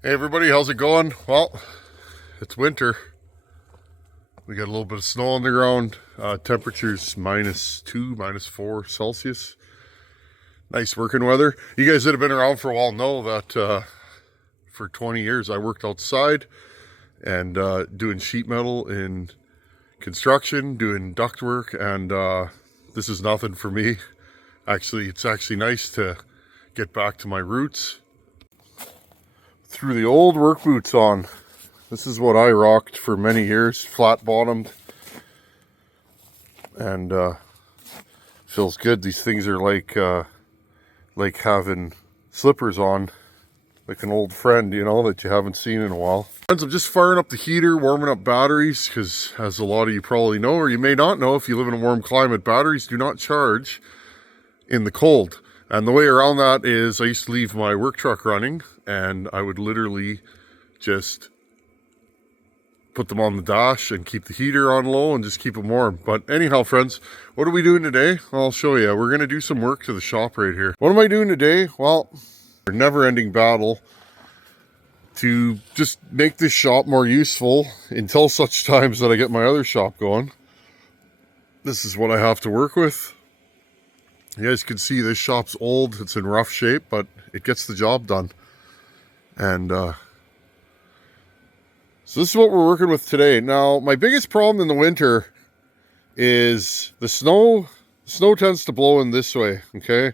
Hey everybody, how's it going? Well, it's winter. We got a little bit of snow on the ground. Temperatures -2, -4 Celsius. Nice working weather. You guys that have been around for a while know that for 20 years I worked outside and doing sheet metal in construction, doing duct work, and this is nothing for me. Actually, it's actually nice to get back to my roots. Threw the old work boots on. This is what I rocked for many years, flat bottomed, and feels good. These things are like having slippers on, like an old friend, you know, that you haven't seen in a while. Friends, I'm just firing up the heater, warming up batteries, because as a lot of you probably know, or you may not know if you live in a warm climate, batteries do not charge in the cold. And the way around that is I used to leave my work truck running, and I would literally just put them on the dash and keep the heater on low and just keep them warm. But anyhow, friends, what are we doing today? I'll show you. We're going to do some work to the shop right here. What am I doing today? Well, a never-ending battle to just make this shop more useful until such times that I get my other shop going. This is what I have to work with. You guys can see this shop's old. It's in rough shape, but it gets the job done. And so this is what we're working with today. Now, my biggest problem in the winter is the snow. Snow tends to blow in this way, okay,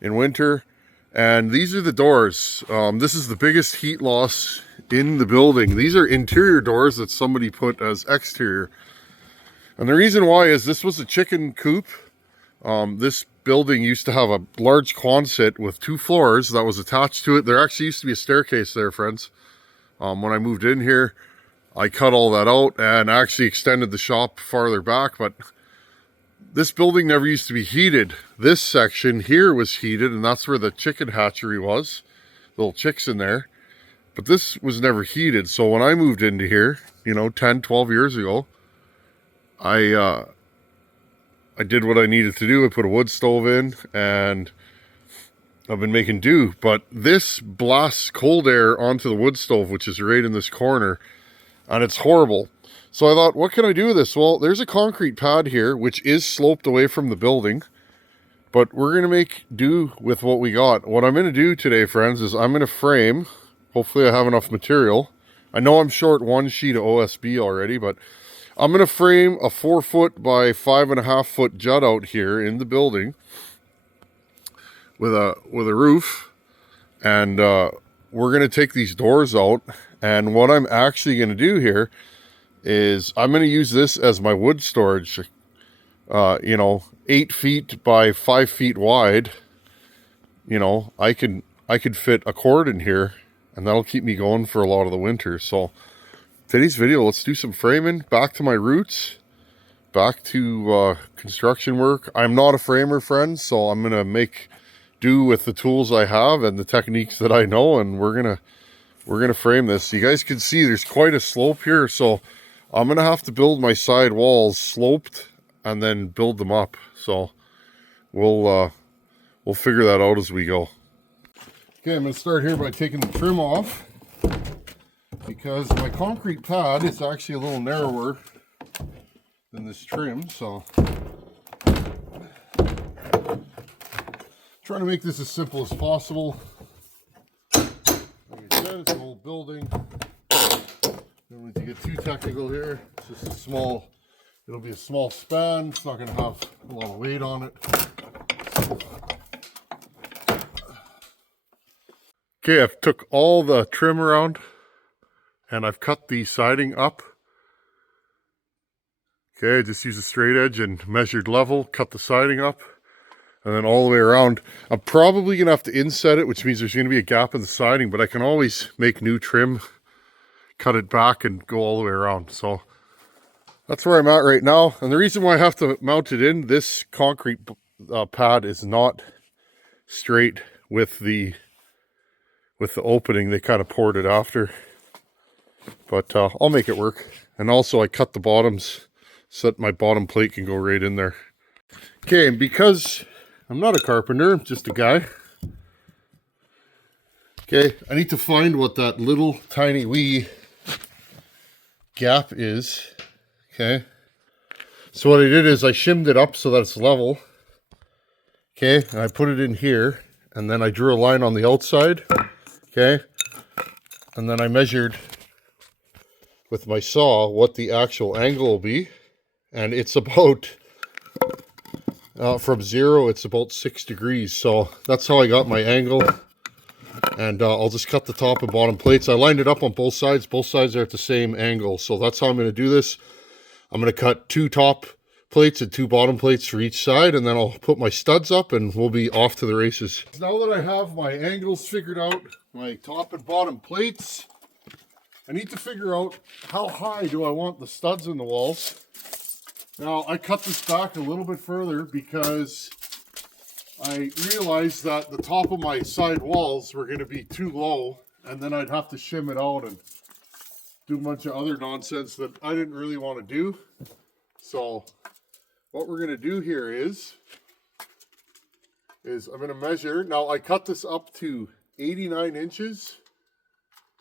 in winter. And these are the doors. This is the biggest heat loss in the building. These are interior doors that somebody put as exterior. And the reason why is this was a chicken coop. This building used to have a large Quonset with 2 floors that was attached to it. There actually used to be a staircase there, friends. When I moved in here, I cut all that out and actually extended the shop farther back, but this building never used to be heated. This section here was heated, and that's where the chicken hatchery was. Little chicks in there. But this was never heated, so when I moved into here, you know, 10, 12 years ago, I did what I needed to do. I put a wood stove in, and I've been making do. But this blasts cold air onto the wood stove, which is right in this corner, and it's horrible. So I thought, what can I do with this? Well, there's a concrete pad here, which is sloped away from the building, but we're going to make do with what we got. What I'm going to do today, friends, is I'm going to frame. Hopefully I have enough material. I know I'm short 1 sheet of OSB already, but I'm going to frame a 4-foot by 5.5-foot jut out here in the building with a roof, and we're going to take these doors out. And what I'm actually going to do here is I'm going to use this as my wood storage. You know, 8 feet by 5 feet wide. You know, I could fit a cord in here, and that'll keep me going for a lot of the winter. So today's video, let's do some framing. Back to my roots, back to construction work. I'm not a framer, friends, so I'm gonna make do with the tools I have and the techniques that I know, and we're gonna frame this. You guys can see there's quite a slope here, so I'm gonna have to build my side walls sloped and then build them up. So we'll figure that out as we go. Okay, I'm gonna start here by taking the trim off, because my concrete pad is actually a little narrower than this trim, so trying to make this as simple as possible. Like I said, it's an old building. Don't need to get too technical here. It's just a small, it'll be a small span. It's not going to have a lot of weight on it. Okay, I've took all the trim around, and I've cut the siding up. Okay, I just used a straight edge and measured level, cut the siding up, and then all the way around. I'm probably going to have to inset it, which means there's going to be a gap in the siding, but I can always make new trim, cut it back, and go all the way around. So that's where I'm at right now. And the reason why I have to mount it in, this concrete pad is not straight with the opening. They kind of poured it after. But I'll make it work. And also I cut the bottoms so that my bottom plate can go right in there. Okay, and because I'm not a carpenter, I'm just a guy. Okay, I need to find what that little tiny wee gap is. Okay, so what I did is I shimmed it up so that it's level. Okay, and I put it in here, and then I drew a line on the outside. Okay, and then I measured with my saw what the actual angle will be, and it's about from 0 it's about 6 degrees. So that's how I got my angle. And I'll just cut the top and bottom plates. I lined it up on both sides. Both sides are at the same angle. So that's how I'm going to do this. I'm going to cut 2 top plates and 2 bottom plates for each side. And then I'll put my studs up and we'll be off to the races. Now that I have my angles figured out, my top and bottom plates, I need to figure out how high do I want the studs in the walls. Now I cut this back a little bit further because I realized that the top of my side walls were going to be too low, and then I'd have to shim it out and do a bunch of other nonsense that I didn't really want to do. So what we're going to do here is I'm going to measure. Now I cut this up to 89 inches.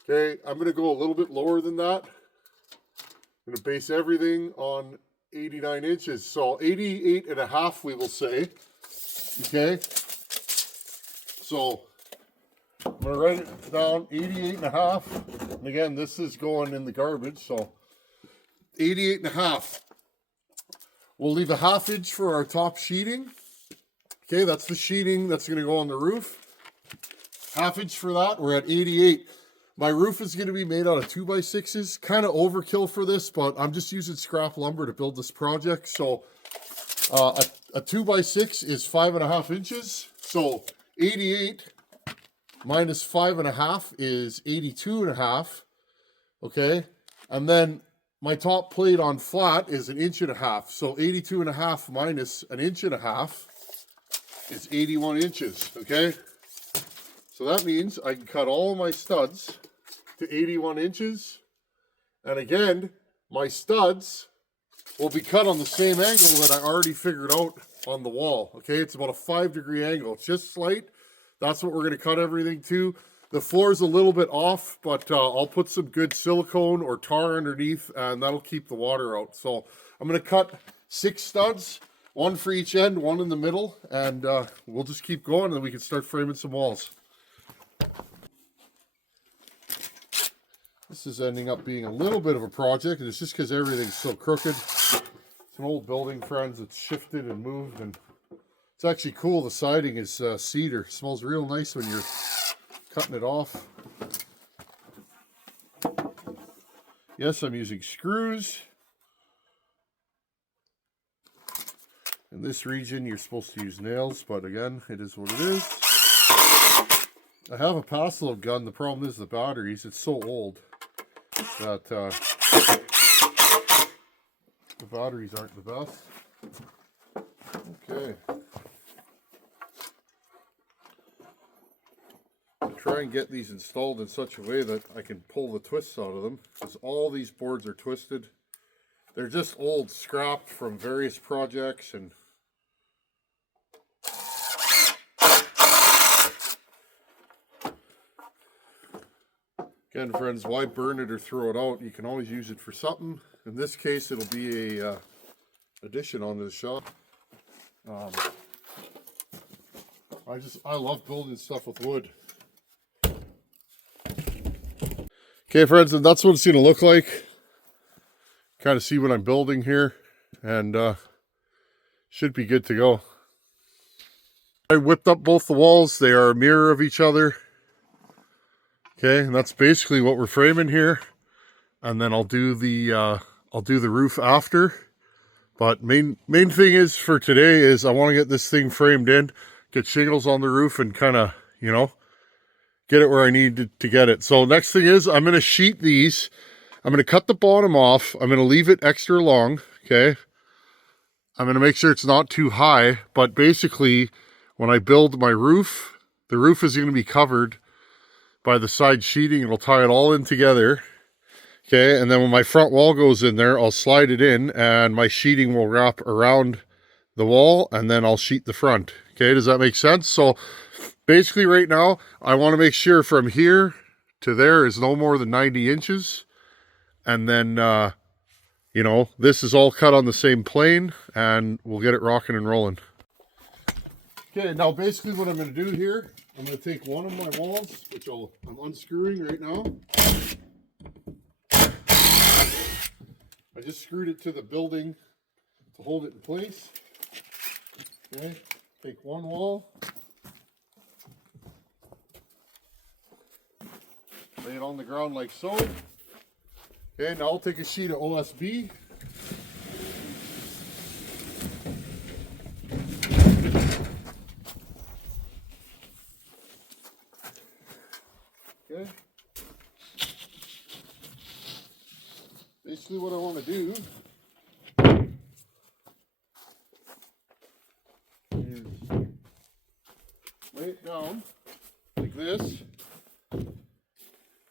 Okay, I'm going to go a little bit lower than that. I'm going to base everything on 89 inches. So 88 and a half, we will say. Okay, so I'm going to write it down, 88 and a half. And again, this is going in the garbage, so 88 and a half. We'll leave a 1/2 inch for our top sheeting. Okay, that's the sheeting that's going to go on the roof. 1/2 inch for that, we're at 88. My roof is going to be made out of 2x6s. Kind of overkill for this, but I'm just using scrap lumber to build this project. So a 2x6 is 5.5 inches. So 88 minus 5.5 is 82.5. Okay. And then my top plate on flat is 1.5 inches. So 82.5 minus 1.5 is 81 inches. Okay. So that means I can cut all my studs to 81 inches. And again, my studs will be cut on the same angle that I already figured out on the wall. Okay, it's about a 5-degree angle. It's just slight. That's what we're going to cut everything to. The floor is a little bit off, but I'll put some good silicone or tar underneath, and that'll keep the water out. So I'm going to cut 6 studs, 1 for each end, 1 in the middle, and we'll just keep going, and then we can start framing some walls. This is ending up being a little bit of a project, and it's just because everything's so crooked. It's an old building, friends. It's shifted and moved, and it's actually cool. The siding is cedar. It smells real nice when you're cutting it off. Yes, I'm using screws. In this region, you're supposed to use nails, but again, it is what it is. I have a pass load gun. The problem is the batteries. It's so old that the batteries aren't the best. Okay. Try and get these installed in such a way that I can pull the twists out of them, because all these boards are twisted. They're just old scrap from various projects, and again, friends, why burn it or throw it out? You can always use it for something. In this case, it'll be a addition onto the shop. I love building stuff with wood. Okay, friends, and that's what it's going to look like. Kind of see what I'm building here, and should be good to go. I whipped up both the walls. They are a mirror of each other. Okay, and that's basically what we're framing here. And then I'll do the roof after. But main thing is for today is I want to get this thing framed in, get shingles on the roof, and kind of, you know, get it where I need to get it. So next thing is I'm going to sheet these. I'm going to cut the bottom off. I'm going to leave it extra long. Okay. I'm going to make sure it's not too high, but basically when I build my roof, the roof is going to be covered by the side sheeting. It'll tie it all in together. Okay. And then when my front wall goes in there, I'll slide it in and my sheeting will wrap around the wall, and then I'll sheet the front. Okay. Does that make sense? So basically right now, I want to make sure from here to there is no more than 90 inches. And then, you know, this is all cut on the same plane, and we'll get it rocking and rolling. Okay, now basically what I'm going to do here, I'm going to take one of my walls, which I'm unscrewing right now. I just screwed it to the building to hold it in place. Okay, take one wall, lay it on the ground like so. Okay, now I'll take a sheet of OSB. Okay. Basically what I want to do is lay it down like this.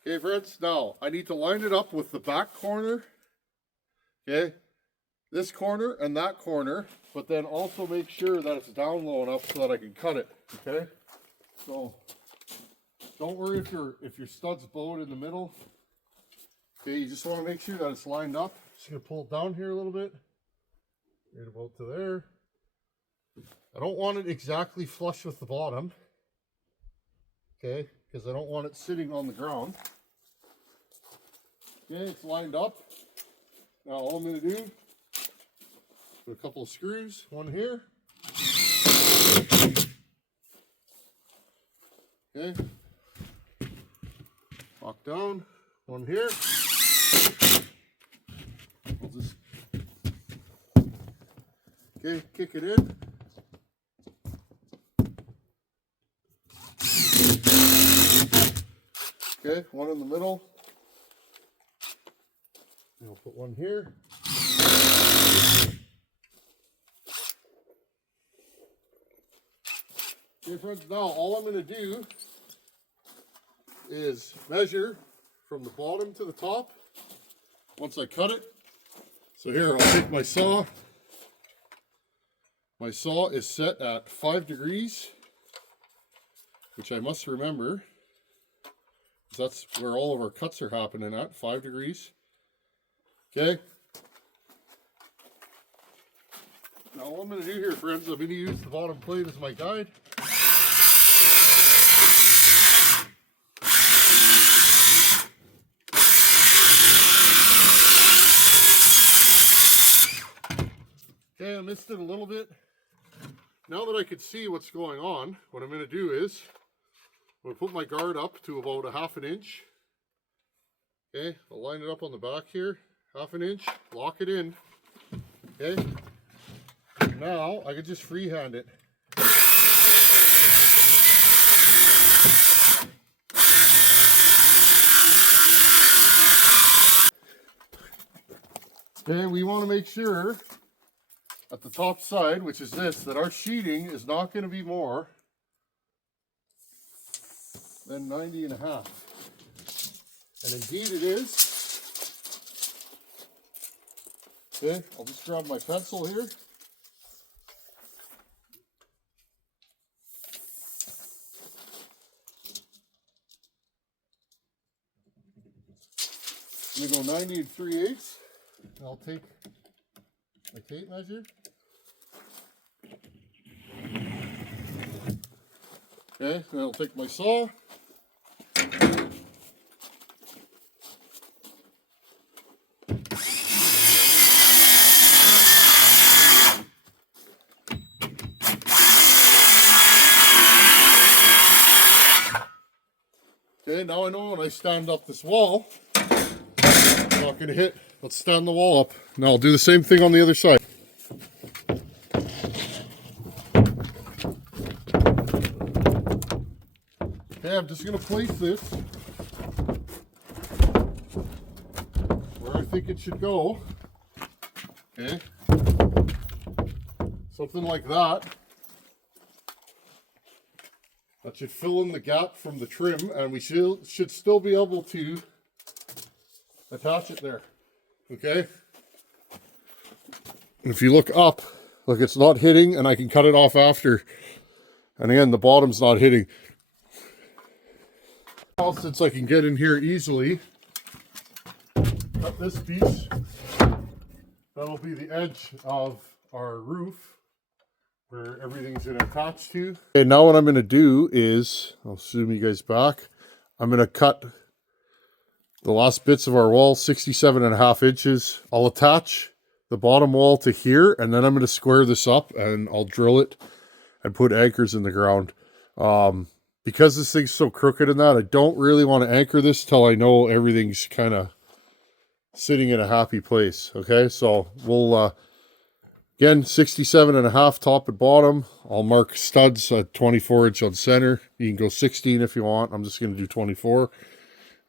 Okay, friends, now I need to line it up with the back corner, okay, this corner and that corner, but then also make sure that it's down low enough so that I can cut it, okay? So don't worry if your stud's bowed in the middle. Okay, you just want to make sure that it's lined up. Just going to pull it down here a little bit, right about to there. I don't want it exactly flush with the bottom, okay, because I don't want it sitting on the ground. Okay, it's lined up. Now all I'm going to do, put a couple of screws, one here. Okay, lock down, one here. I'll just, okay, kick it in. Okay, one in the middle. I'll put one here. Okay, friends, now all I'm going to do is measure from the bottom to the top once I cut it. So here, I'll take my saw. My saw is set at 5 degrees, which I must remember. That's where all of our cuts are happening at, 5 degrees. Okay. Now all I'm going to do here, friends, I'm going to use the bottom plate as my guide. Okay, I missed it a little bit. Now that I can see what's going on, what I'm going to do is I'm going to put my guard up to about a 1/2 inch. Okay, I'll line it up on the back here, 1/2 inch, lock it in. Okay, now I can just freehand it. Okay, we want to make sure at the top side, which is this, that our sheeting is not going to be more than 90.5. And indeed it is. Okay, I'll just grab my pencil here. I'm going to go 90 3/8. I'll take my tape measure. Okay, then I'll take my saw. Okay, now I know when I stand up this wall, I'm not going to hit. Let's stand the wall up. Now I'll do the same thing on the other side. Okay, I'm just going to place this where I think it should go. Okay, something like that. That should fill in the gap from the trim, and we should still be able to attach it there. Okay? And if you look up, look, it's not hitting, and I can cut it off after. And again, the bottom's not hitting. Now, since I can get in here easily, cut this piece. That'll be the edge of our roof where everything's going to attach to. Okay, now what I'm going to do is, I'll zoom you guys back. I'm going to cut the last bits of our wall, 67.5 inches. I'll attach the bottom wall to here, and then I'm going to square this up and I'll drill it and put anchors in the ground. Because this thing's so crooked in that, I don't really want to anchor this till I know everything's kind of sitting in a happy place. Okay, so we'll again, 67.5 top and bottom. I'll mark studs at 24 inch on center. You can go 16 if you want. I'm just going to do 24,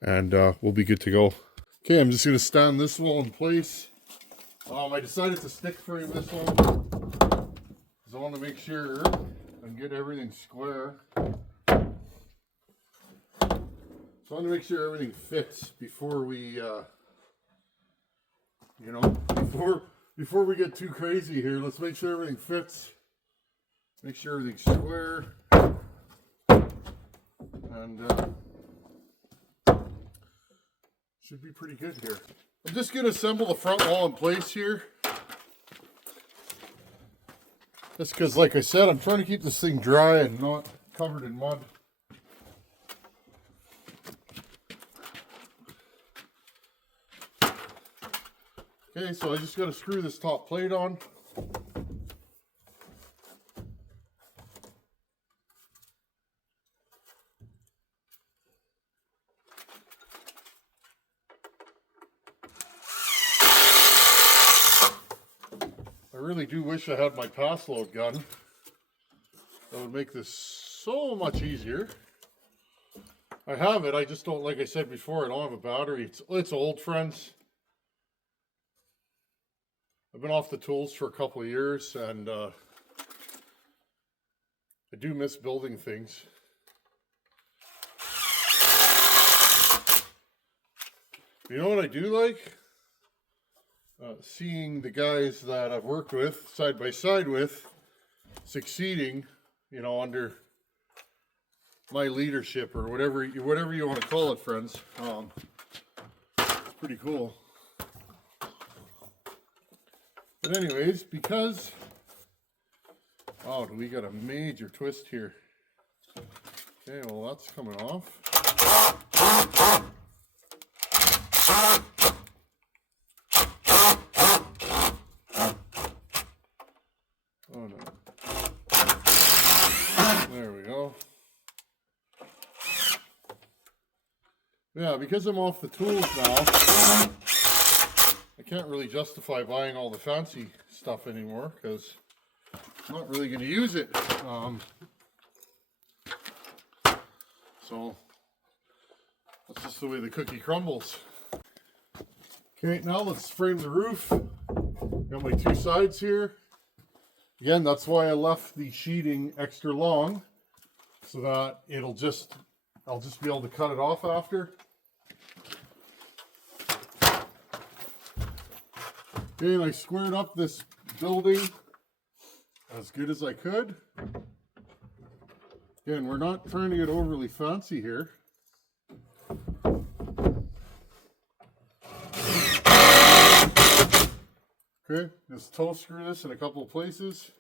and we'll be good to go. Okay, I'm just going to stand this wall in place. I decided to stick frame this one because I want to make sure and get everything square. So I want to make sure everything fits before we, before we get too crazy here. Let's make sure everything fits. Make sure everything's square. And should be pretty good here. I'm just going to assemble the front wall in place here. Just because, like I said, I'm trying to keep this thing dry and not covered in mud. Okay, so I just got to screw this top plate on. I really do wish I had my pass load gun. That would make this so much easier. I have it, I just don't, like I said before, I don't have a battery. It's old, friends. I've been off the tools for a couple of years, and I do miss building things. You know what I do like? Seeing the guys that I've worked with, side by side with, succeeding, you know, under my leadership or whatever you want to call it, friends. Pretty cool. But anyways, because, oh, we got a major twist here. Okay, well that's coming off. Oh no. There we go. Yeah, because I'm off the tools now, I can't really justify buying all the fancy stuff anymore because I'm not really going to use it. So that's just the way the cookie crumbles. Okay, now let's frame the roof. Got my two sides here. Again, that's why I left the sheeting extra long, so that I'll just be able to cut it off after. Okay, and I squared up this building as good as I could. Again, we're not trying to get overly fancy here. Okay, just toe screw this in a couple of places.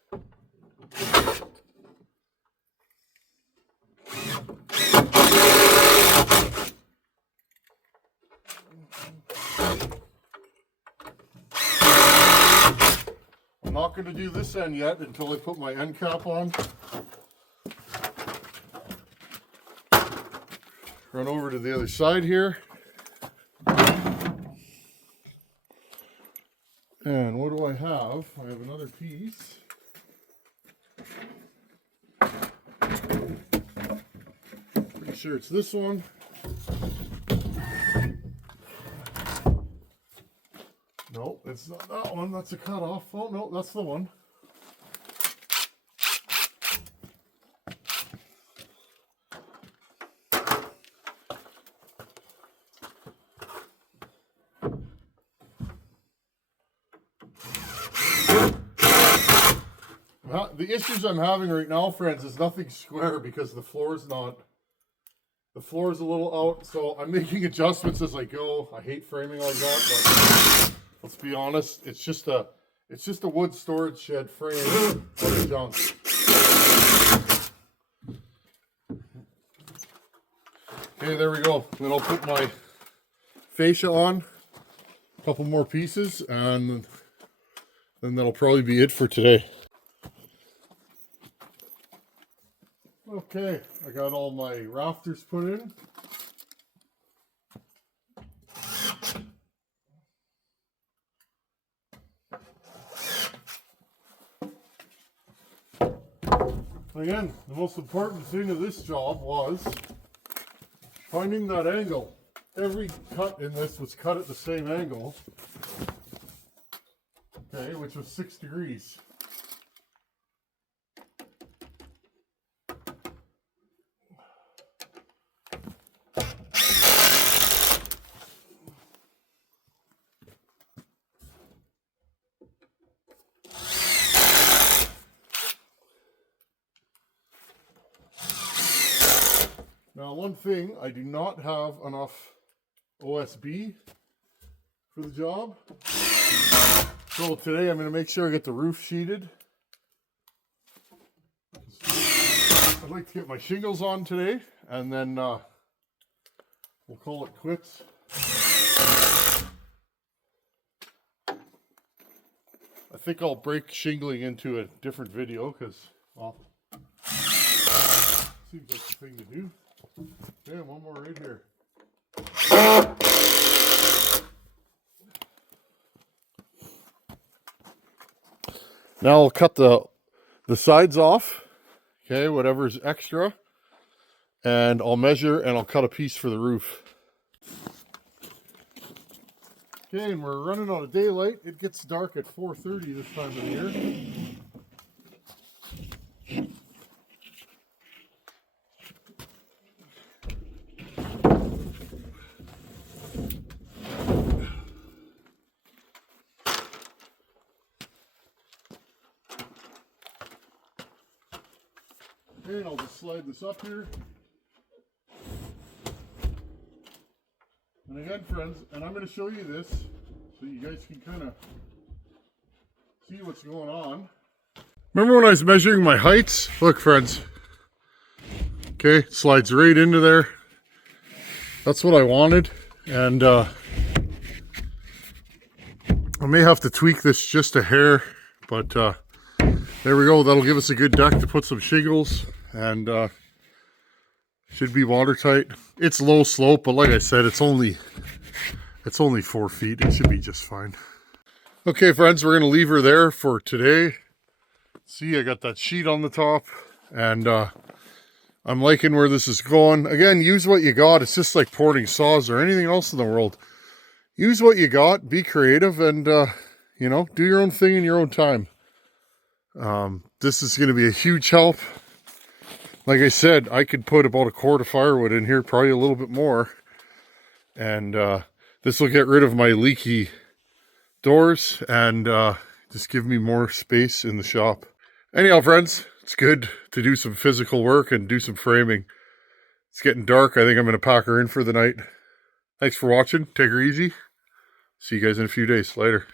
I'm not going to do this end yet until I put my end cap on. Run over to the other side here. And what do I have? I have another piece. Pretty sure it's this one. No, it's not that one. That's a cutoff. Oh no, that's the one. The issues I'm having right now, friends, is nothing square because the floor The floor is a little out, so I'm making adjustments as I go. I hate framing like that, but let's be honest, it's just a wood storage shed frame of junk. Okay, there we go. Then I'll put my fascia on, a couple more pieces, and then that'll probably be it for today. Okay, I got all my rafters put in. Again, the most important thing of this job was finding that angle. Every cut in this was cut at the same angle, okay, which was 6 degrees. Now, one thing, I do not have enough OSB for the job. So today I'm going to make sure I get the roof sheeted. I'd like to get my shingles on today, and then we'll call it quits. I think I'll break shingling into a different video because, well, seems like the thing to do. Okay, one more right here. Now I'll cut the sides off, okay, whatever's extra, and I'll measure and I'll cut a piece for the roof. Okay, and we're running out of daylight. It gets dark at 4:30 this time of the year. And I'll just slide this up here. And again, friends, and I'm going to show you this so you guys can kind of see what's going on. Remember when I was measuring my heights? Look, friends. Okay, it slides right into there. That's what I wanted. And I may have to tweak this just a hair, but there we go. That'll give us a good deck to put some shingles, and should be watertight. It's low slope, but like I said, it's only 4 feet. It should be just fine. Okay, friends, we're gonna leave her there for today. See, I got that sheet on the top, and I'm liking where this is going. Again, use what you got. It's just like porting saws or anything else in the world. Use what you got, be creative, and you know, do your own thing in your own time. This is going to be a huge help. Like I said, I could put about a quart of firewood in here, probably a little bit more, and this will get rid of my leaky doors and just give me more space in the shop. Anyhow, friends, it's good to do some physical work and do some framing. It's getting dark. I think I'm going to pack her in for the night. Thanks for watching. Take her easy. See you guys in a few days. Later.